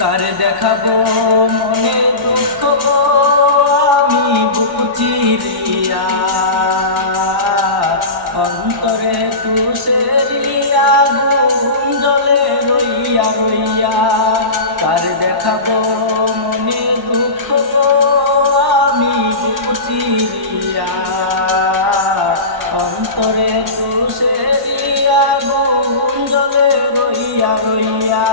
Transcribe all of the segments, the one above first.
কার দেখাবো মনে দুঃখ গো আমি বুক চিরিয়া অন্তরে তুষেরিয়া গুম জলে রইয়া রইয়া কার দেখাবো মনে দুঃখ গো আমি বুক চিরিয়া অন্তরে তুষেরিয়া গুম জলে রইয়া রইয়া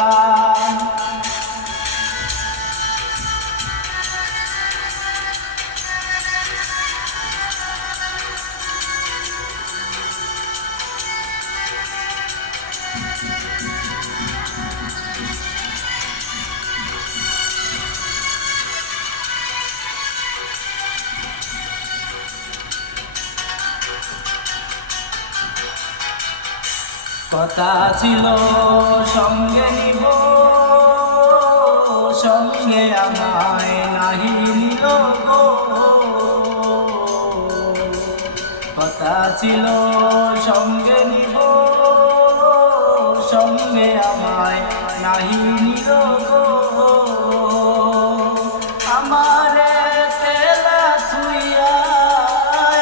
কথা ছিল সঙ্গে নিব সঙ্গে আমায় নাহি নিল গো কথা ছিল সঙ্গে নিব সঙ্গে আমায় নাহি নিল গো আমারে কেলা ছুইয়া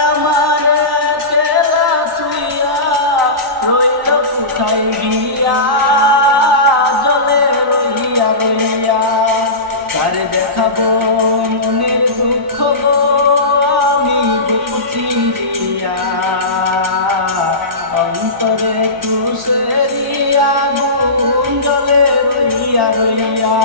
আমারে কেলা ছুইয়া রইল কোথায় গিয়া জলে রইয়া রইয়া কার দেখাবো মনের দুঃখ গো আমি বুক চিরিয়া অন্তরে তুষেরিয়া গুম জলে রইয়া রইয়া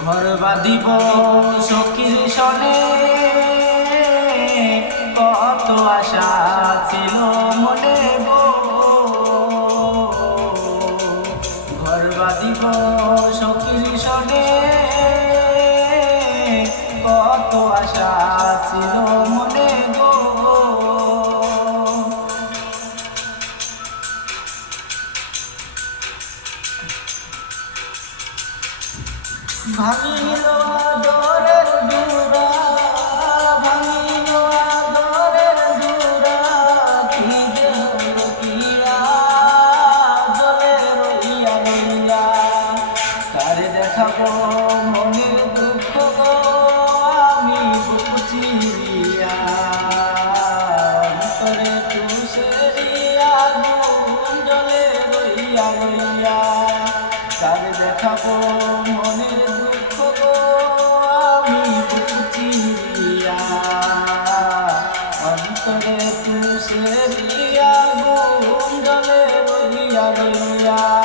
ঘর বাঁধিব সখীর সনে কত আশা ছিল মনে গো ঘর বাঁধিব সখীর সনে কত আশা ছিল মনে গো ভাঙিল আদরের ডুরা ভাঙিল আদরের ডুরা কি যে হলো কিয়া জলে রইয়া রইয়া কারে দেখাবো মনের দুঃখ গো আমি বুক চিরিয়া অন্তরে তুষেরিয়া গুম জলে রইয়া রইয়া কারে দেখাবো মনের দুঃখ গো আমি বুক চিরিয়া অন্তরে তুষেরিয়া গুম জলে রইয়া রইয়া।